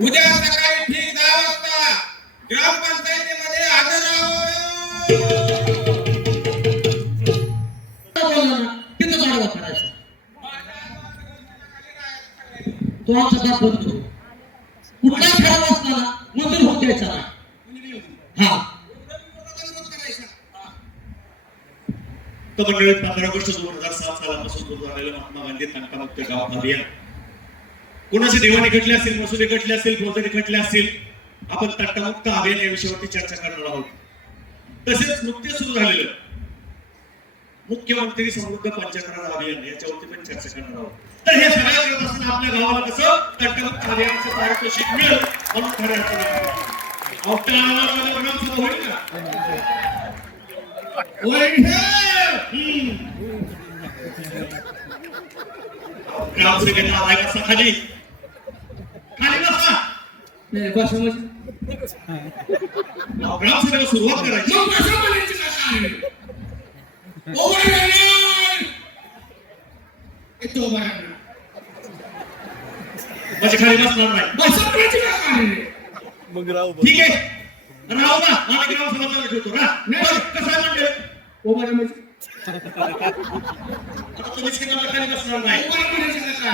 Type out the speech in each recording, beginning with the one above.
उद्या सकाळी ठीक 10 वाजता ग्रामपंचायतीमध्ये हजर राहावं. किती गाडवा करायचा तो आमचा बाप बनतो. कुठला ठराव असताना मंजूर होऊन द्यायचा नाही. हा तर मंडळी 15 ऑगस्ट 2007 सालापासून सुरू झालेलं महात्मा गांधी तंटामुक्त गाव अभियान कोणाचे देवाने घडले असतील, मसुदे घडले असतील, फौजदारी घडले असतील, आपण तंटामुक्त अभियान या विषयावरती चर्चा करणार आहोत. तसेच नुकतेच सुरू झालेलं मुख्यमंत्री समृद्ध पंचक्रोड अभियान याच्यावरती पण चर्चा करणार आहोत. तर हे सगळं करत असताना आपल्या गावाला कसं तंटामुक्त अभियानाचं पारितोषिक मिळेल म्हणून खऱ्या अर्थाने होईल का? ग्रामसेवकांना आलाय बसा खाली खाली बसा. नाही भाषा म्हणजे ग्रामसेवकाला सुरुवात करायची. मग कसं म्हणायचं का? उभं राहणार. इथं उभं राहणार. म्हणजे खाली बसणार नाही. बसा म्हणायचं का? मग राहू ठीक आहे राहू ना. आम्ही ग्रामसभा ठेवतो ना. नाही. कसं आहे म्हणजे उभं राहा म्हणजे आता तुम्ही सिनेमाला खाली बसणार नाही. उभं राहा म्हणायचं का?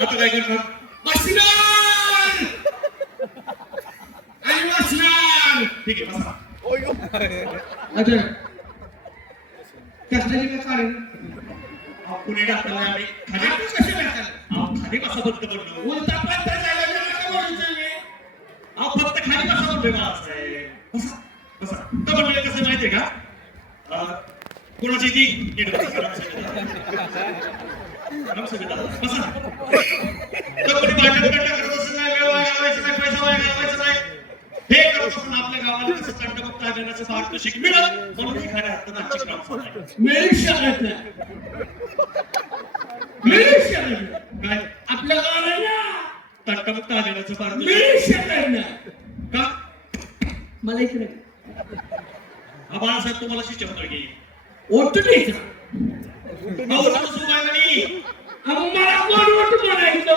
आता काय करणार? बसणार आणि बसणार. ठीक आहे बसा. अच्छा कशाची काय कारण? पुणे टाकताना आम्ही खाली आपण कसे भेटतात? खाली बसा फक्त पडलो. उलटा पलटा झाला तर नका बोलायचं मी. फक्त खाली बसा म्हणतोय बाळासाहेब. बसा बसा. तर म्हणजे कसं माहितीये का कोणाची ती नीट बसा. ग्रामसभेत बसा. तर कोणी भांडण करत असं नाही, वेळ वाया घालवायचा नाही, पैसा वाया घालवायचा नाही. हे करत असताना आपल्या गावाला कसं तंटामुक्त अभियानाचं पारितोषिक मिळेल म्हणून ही खऱ्या अर्थानं आजची ग्रामसभा आहे. मिळू शकत नाही. मिळू शकत नाही. काय आपल्या गावाला ना तंटामुक्त अभियानाचं पारितोषिक मिळू शकत नाही. का? मला इकडे हा बाळासाहेब तुम्हाला शिकवतोय की ओटू द्यायचा. अहो सुबाय म्हणी मला कोण ओटू म्हणायचं?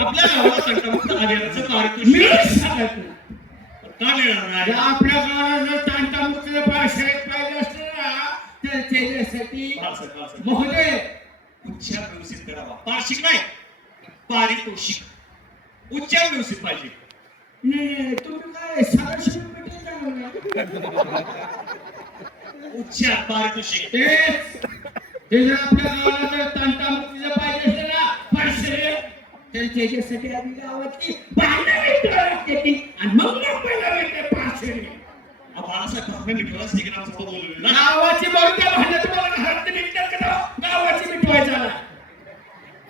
आपल्या गावाला तंटामुक्त अभियानाचं पारितोषिक मिळू शकत नाही. का मिळणार नाही? आपल्या गावाला जर तंटामुक्त शाळेत पाहिजे असलं ना तर त्याच्यासाठी बाळासाहेब महोदय उच्चार व्यवस्थित करावा. पारितोषिक नाही पारितोषिक उच्चार व्यवस्थित पाहिजे. नाही तुम्ही काय सदाशिव पेठेत जाणार ना? उच्चार पारितोषिक तेच ते जर आपल्या गावाला जर तंटामुक्तीचं पाहिजे असेल ना पैसे तर त्याच्यासाठी आधी गावातली भांडणं मिटवावी लागते आणि मग मुंबईला मिळते पाचशे. बाळासाहेब ठाकरे मिठवायला ग्रामसभा बोलवली ना. गावाची बघूया भांडणं तुम्हाला घरात मिटतात का तेव्हा? गावाची मिटवायचा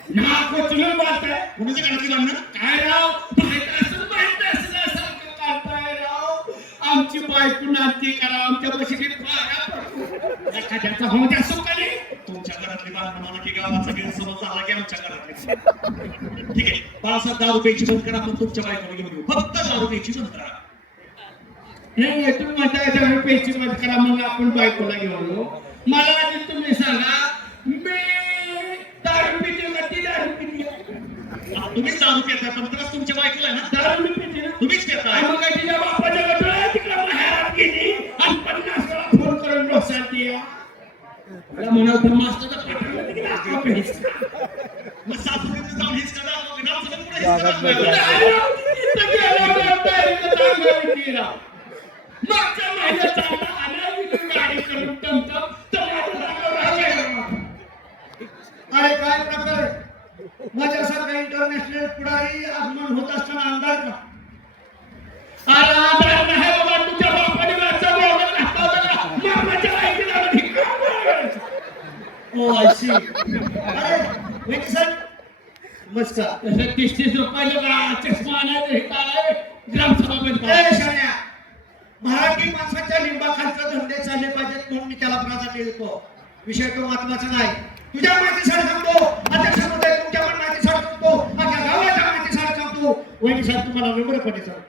नाक उचलून बोलताय. कुणाच्या घरातली भांडणं? काय राव माहित असल्यासारखं काढताय राव. आमची बायको नाती करा आमच्या बशीत एखाद्याचा होत्या सुखाने. तुमच्या घरातली भांडणं मला की गावाचा गैरसमज झाला की आमच्या घरातली. ठीक आहे बाळासाहेब दारू प्यायची बंद करा. आपण तुमच्या बायकोला घेऊन येऊ. फक्त दारू प्यायची बंद करा. नाही तुम्ही म्हणताय त्यावेळी पैसे बंद करा मग आपण बायकोला घेऊन येऊ. मला आधी तुम्ही सांगा मी दारू पिते का ती दारू पिते? तुम्हीच दारू पिताय पण त्रास तुमच्या बायकोला आहे ना. दारू मी पिते ना. तुम्हीच पिताय. मग काय तिच्या बापाच्या गटाला तिकडे बाहेर गेली आणि 50 वेळा फोन करून लोकशांती मला म्हणावं मास्टरचा पेपर तिकडे आपण हिसका. मग सासूबाईचं जाऊन हेच करा. मग ग्रामसभेत पुढे हेच जागाच करा. मागच्या महिन्यात गाडी करून टमटम तर अरे काय प्रकार माझ्यासारखा इंटरनॅशनल पुढारी आगमन होत असताना आमदार का? अरे आमदार नाही बाबा तुझ्या बापाने माझा बोलत घातला मामाच्या ऐकला ओ आय सी. अरे वेट सर नमस्कार. 30 रुपयाला चष्मा आणायचं हे काय ग्रामसभा बंद. मराठी माणसाच्या लिंबाखालचे धंदे चालले पाहिजेत म्हणून मी त्याला प्राधान्य देतो. विषय तो महत्वाचा नाही. तुझ्या माहितीसाठी सांगतो अध्यक्ष महोदय तुमच्या पण माहितीसाठी सांगतो माझ्या गावाच्या माहितीसाठी सांगतो. वहिनी साहेब तुम्हाला नम्रपणे सांगतो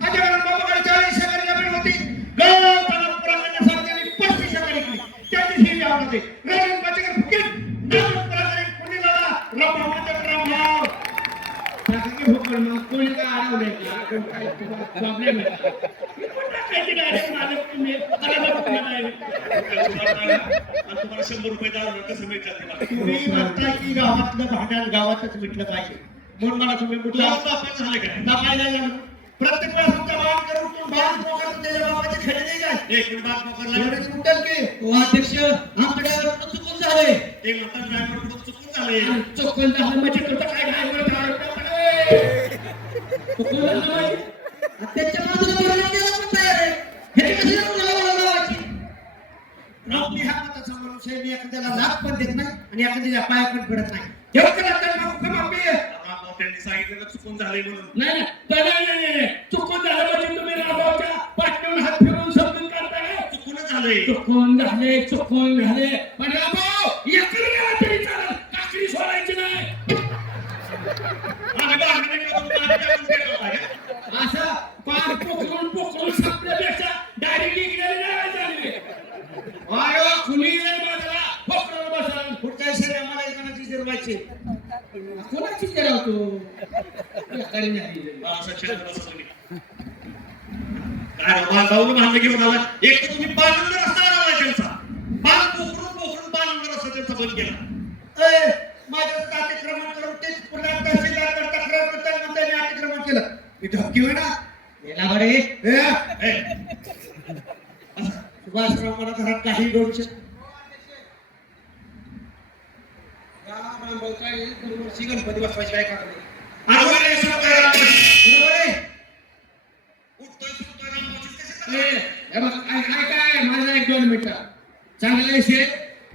माझ्या घरात बाबाकडे 40 एकर जमीन होती. गाव पुराणाने त्यांनी 35 एकर विकली. त्याची ही व्यापार होते. राजन पाचकर फुकीत पुणे झाला रमावत मग कोणी काय अडवलंय का कोण काय प्रॉब्लेम आहे का? मी पण टाकायची direct मालक तुम्ही. मला नको म्हणायला. आणि तुम्हाला 100 रुपये दारू कसं मिळतात ते मला? तुम्ही म्हणताय की गावातलं भांडण गावातच मिटलं पाहिजे म्हणून मला तुम्ही तुला कुठला आता आपण झालं काय? दाबायला लागलो. प्रत्येक वेळेस तुमचा मान करून तुम्ही बाण पोखरून त्याच्या बापाची खडी नाही काय एक मिनिट बात पकडला. एवढ्याची उठल की हो अध्यक्ष आमच्याकडे चुकून झाले ते म्हणतात ड्रायव्हर कडून चुकून झाले. चुकून झालं म्हणजे तुमचं काय ड्रायव्हर चुकून झालं म्हणजे त्याच्या बाजूला बोलायला गेला पण तयार आहे हे कशाला बोलायला लावायची मी हा मताचा माणूस आहे. मी एखाद्याला लाभ पण देत नाही आणि एखाद्याच्या पाया पण पडत नाही. तेव्हा केलं तर मग माफी आहे. रामभाऊ त्यांनी सांगितलं ना चुकून झाले म्हणून. नाही नाही चुकून झालं म्हणजे तुम्ही राबावच्या पाठवून हात फिरून समजून काढताय. चुकूनच झालंय. चुकून झाले पण राबाव एकरी गेला तरी चालेल काकडी सोडायची नाही. आम्ही बाहेर निघालो, तुम्ही आम्ही काय म्हणतो काय? असं पार पोकरून संपल्यापेक्षा डायरेक्ट निघलेली नाही झाली. अरे कुणी माझ्याला पोकरून बसवून पुढच्या शरीर आम्हाला एकाची जिरवायची. कोणाची जिरवतो? बाळासाहेब शांत बसा तुम्ही. काय राव, भाऊनं भांडण घेऊन आला. एक तर तुम्ही बांधून रस्ता लावलाय त्यांचा. बाण पोखरून बांधून रस्ता त्यांचा बंद केला. माझ्या अतिक्रमण करून तेच पुन्हा तहसीलदार तक्रार करतात म्हणता मी अतिक्रमण केलं. मी धक्की होय ना गेला बरे सुभाषराव मला घरात काही करू शकत गणपती बसवायची काय कारण बरोबर आहे, सुटतोय रामभाऊ. उठतोय, सुटतोय रामभाऊची कशी काय माझा 1-2 मिनिटं चांगला विषय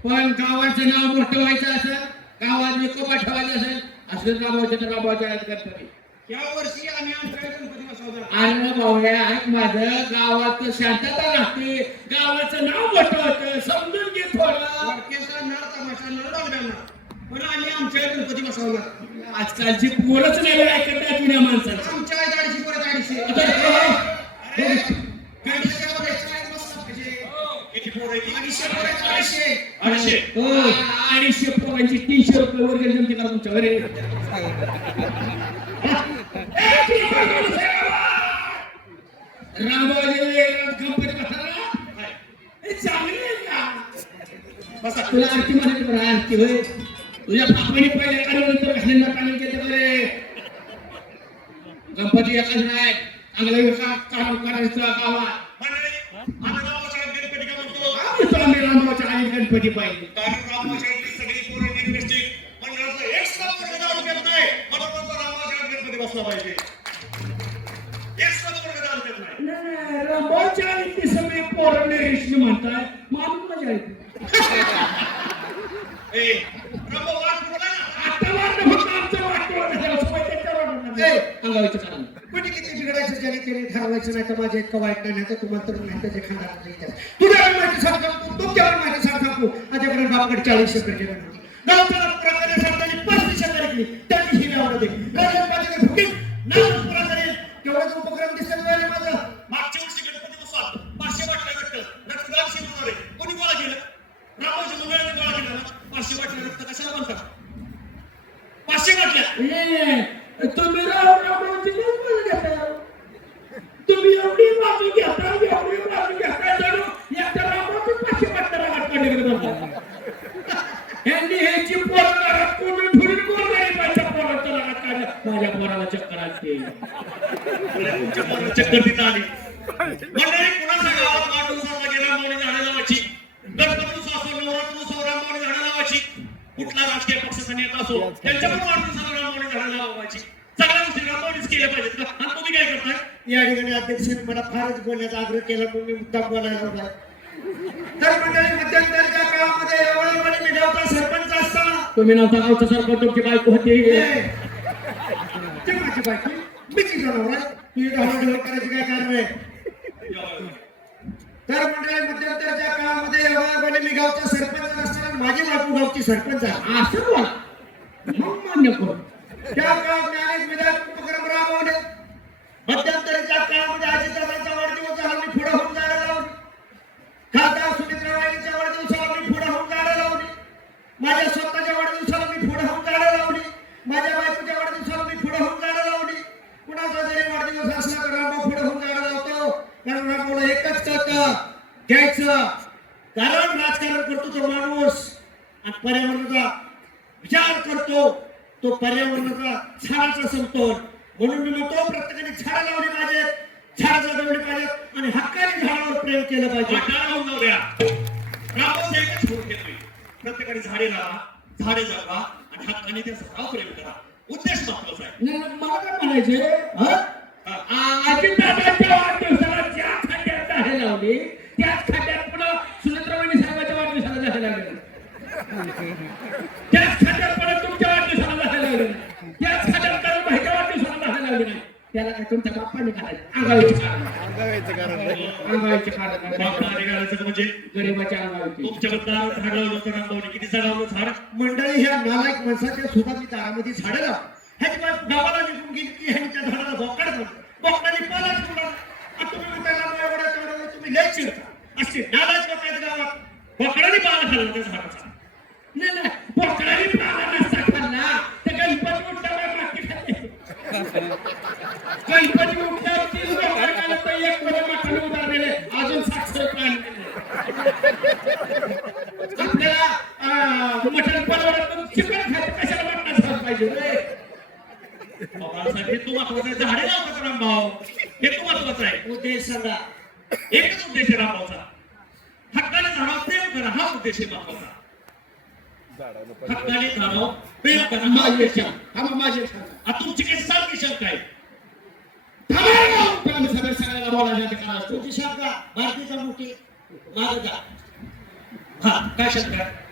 पण गावाचं नाव मोठं व्हायचं असेल गावात विकोबा ठेवायचं असेल असं राबवायच्या गणपती या वर्षी आम्ही आमच्या गणपती बसवणार. अरे भाऊया ऐक माझं गावात शांतता राहते गावाचं नाव मोठं होतं समजून घे थोडं तमाशा न लावणार पण आम्ही आमच्या गणपती बसवणार. आजकालची पोरच नाही ऐकत आहे जुन्या माणसाचं. आमच्या 250 परत 250 किती पोरं आहे ती? 250 पोरांची 300 रुपये वर गेले का तुमच्या घरी. तुला आणखी म्हणायची बरं आणखी होय तुझ्या बापाने पहिले काढून घालून काढून केलं बरे गणपती एकाच नाही चांगलं काम करायचं गावात. आम्ही रामाच्या गणपती का म्हणतो? आम्ही रामाच्या आई गणपती पाहिजे. कारण रामाच्या इथली सगळी पोरं निर्दिष्टित मंडळाचं एक सुद्धा पोरगं दारू घेत नाही. म्हणून म्हणतो रामाच्या गणपती बसला पाहिजे. एक सुद्धा पोरगं दारू घेत नाही. रामाच्या आईची सगळी पोरं रेशमी म्हणताय माणूस माझ्या आई ए, रामभाऊ वाट बोला ना. आता वाटलं फक्त आमचं अंगावीचं कारण म्हणजे किती बिघडायचं ज्याने त्याने ठरवायचं नाही तर माझ्या इतकं वाईट नाही तर तुम्हाला तर नाही त्याच्या खांदा तुझ्या माहिती सांगतो तुमच्या माहिती सांगतो माझ्याकडे बापाकडे 40 एकर जमीन होती. गावच्या प्रकारे सरकारने 35 एकर घेतली त्यांनी ही नाव दिली राजस्थानमध्ये भुकीत नाव पुरा करेल तेवढाच उपक्रम दिसत नाही माझा. मागच्या वर्षी गणपती बसवा 500 वाटलं रक्त रक्तदान शिबिर होणार आहे. कोणी गोळा केलं? रामाच्या मंडळाने गोळा केलं ना. 500 वाटलं रक्त कशाला म्हणतात? 500 वाटल्या. तुम्ही रामाची बाजू घेता तुम्ही एवढी बाजू घेता जणू एकट्या रामाचीच पाचशे वाटणारा हात काढले यांनी ह्याची पोरं कोणी ठुरी कोण नाही माझ्या पोराचा हात काढला माझ्या पोराला चक्कर असते. तुमच्या पोराला चक्कर तिथं आली. मंडळी कुणाच्या गावात वाढदिवसाला गेला रामभाऊने झाडं लावायची. गणपती उत्सव नवरात्र उत्सव रामभाऊने झाडं लावायची. कुठला राजकीय पक्षाचा नेता असो त्यांच्या पण वाढदिवसाला रामभाऊने झाडं लावायची. सगळ्या गोष्टी रामभाऊनेच केल्या पाहिजेत का? आणि तुम्ही काय करताय? या ठिकाणी अध्यक्षांनी मला फारच बोलण्याचा आग्रह केला म्हणून मी मुद्दाम बोलायला होता. तर मंडळी मध्यंतरच्या काळामध्ये एवढा मी गावचा सरपंच असताना तुम्ही नव्हता गावचा सरपंच तुमची बायको होती ते माझी बायको मी ती जनावर आहे तुझी ढवळढवळ करायची काय कारण आहे. तर मंडळी मध्यंतरच्या काळामध्ये एवढा मी गावचा सरपंच असताना माझी बायको गावची सरपंच आहे असं बोला मग मान्य करू. त्या काळात मी अनेक विधायक उपक्रम राबवले. मध्यंतरीच्या काळामध्ये अजितदादांचा वाढदिवस झाला मी पुढे होऊन जायला लावली. खासदार सुमित्रा वाहिनीच्या वाढदिवसाला मी पुढे होऊन जायला लावली. माझ्या स्वतःच्या वाढदिवसाला मी पुढे होऊन जायला लावली. माझ्या बायकोच्या वाढदिवसाला मी पुढे होऊन जायला लावली. पर्यावरणाचा विचार करतो तो पर्यावरणाचा झाडाचा समतोल. म्हणून मी म्हणतो प्रत्येकाने झाडं लावली पाहिजेत, झाडं जगवली पाहिजेत आणि हक्काने झाडावर प्रेम केलं पाहिजे. वाटाणा लावून जाऊ द्या. रामभाऊचा एकच फोन घेतोय, प्रत्येकाने झाडे लावा, झाडे जगवा आणि हक्काने त्या झाडावर प्रेम करा. उद्देश महत्वाचा आहे. नाही, मला काय म्हणायचे अजितदादांच्या वाढदिवसाला ज्या खड्ड्यात झाडे लावली त्याच खड्ड्यात पुन्हा सुरेंद्रवाणी साहेबांच्या वाढदिवसाला झाडे लावले, त्याच खड्ड्यात पुन्हा तुमच्या वाढदिवसाला झाडे लावले, त्याच खड्ड्यात करून भाईच्या वाढदिवसाला झाडे लावले नाही. त्याला काय तुमच्या बाप्पाने काढायचं अंगावीचे बापला निघालायचं म्हणजे गरीबाच्या अंगावरती. तुमच्याबद्दल झाड लावलं तर रामभाऊने किती झाड लावलं? झाड मंडळी ह्या नालायक माणसाच्या सुद्धा मी दारामध्ये झाडं लाव ह्याची बात गावाला निघून गेली की ह्यांच्या झाडाला बोकाड झालं, बोकडाने पाला ठेवला. तुम्ही म्हणताय एवढ्या तेवढ्या तुम्ही लय चिडता. असे नालायक लोक आहेत गावात. बोकडाने पाला खाल्ला त्या झाडाचा. नाही बोकडाने पाला नसता खाल्ला तर गणपती उठल्यावर माती खाल्ली. गणपती उठल्यावर 3 बोकड खाल्लं तर 1 कोणी मटण उदारलेले अजून 700 प्राणी आपल्याला मटण परवडत चिकन खायचं कशाला मटण खायला पाहिजे रे? बाबासाहेब हे तू महत्वाचं आहे. झाडे लावतात रामभाऊ, हे तू महत्वाचं आहे. उद्देश सांगा. एकच उद्देश आहे रामभाऊचा, हक्काने झाडावर प्रेम करा. हा उद्देश आहे महत्वाचा. हक्काने झाडावर प्रेम करा हा उद्देश आहे. आता तुमची काही सारखी शंका आहे. आम्ही सगळ्याला बोलायला करा. तुमची शंका भारतीचा मोठी माझा हा काय शंका आहे?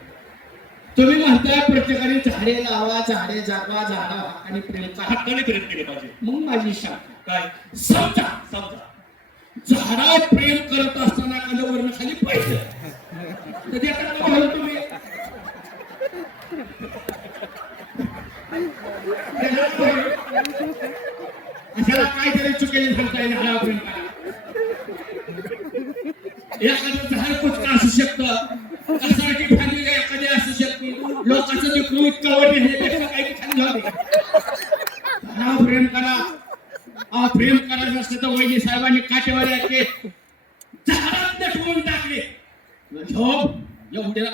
तुम्ही म्हणताय प्रत्येकाने झाडे लावा, झाडे जगवा, झाडा आणि प्रेम करा. हक्काने प्रेम केले पाहिजे. मग माझी शंका काय? समजा समजा झाडावर प्रेम करत असताना एखाद्या वर्ण खाली पैसे तर त्याचा काय बोलू तुम्ही? अशाला काहीतरी चुकीने सांगता येईल. झाडावर प्रेम करा. एखादं झाड कुठचं असू शकतं, कशाची खाली एखादी असू शकते. लोकांचं दुःख इतकं वाढले ह्यापेक्षा काही खाली जाऊ दे. झाडावर प्रेम करा. प्रेम करायचं असतं तर वैद्य साहेबांनी काटेवारी याचे झाडात ठेवून टाकले. झोप एवढे मला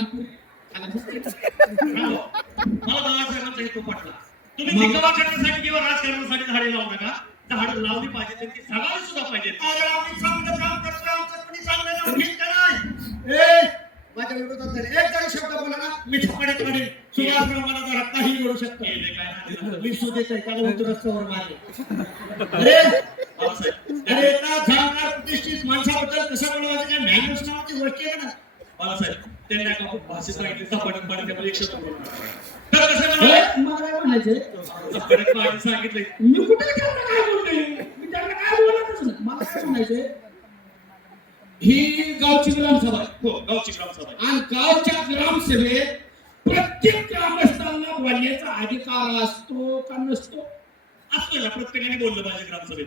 बाळासाहेबांचा हेतू पटला. तुम्ही दिखावा करण्यासाठी किंवा राजकारणासाठी झाडे लावू नका. झाडं लावली पाहिजे, त्यांची जगायला सुद्धा पाहिजे. अरे आम्ही चांगलं काम करतोय, आमचं कोणी चांगलं नाव घेत नाही. माझ्या विरोधात जर एक जरी शब्द बोला ना मी थोडे काढेन. सुभाष मला जरा काही करू शकतो. केले काय नाही. मी सुदेश आहे, त्याला उतर रस्त्यावर मारले. अरे एका जाणकार प्रतिष्ठित माणसाबद्दल कसं बोलायचं काय मॅनर्स नावाची गोष्ट आहे ना. बाळासाहेब त्यांनी एका भाषेत सांगितलं चपाटक पाणी त्यामध्ये 100 तर कसं म्हणाले? मला काय म्हणायचंय, चपाटक पाणी सांगितलंय. मी कुठे त्यांना काय बोलतोय, मी त्यांना काय बोलतच नाही. मला काय म्हणायचंय, ही गावची ग्रामसभा आहे. हो, गावची ग्रामसभा आहे. आणि गावच्या ग्रामसभेत प्रत्येक ग्रामस्थांना बोलण्याचा अधिकार असतो का नसतो? असतो ना, प्रत्येकाने बोललं पाहिजे ग्रामसभेत.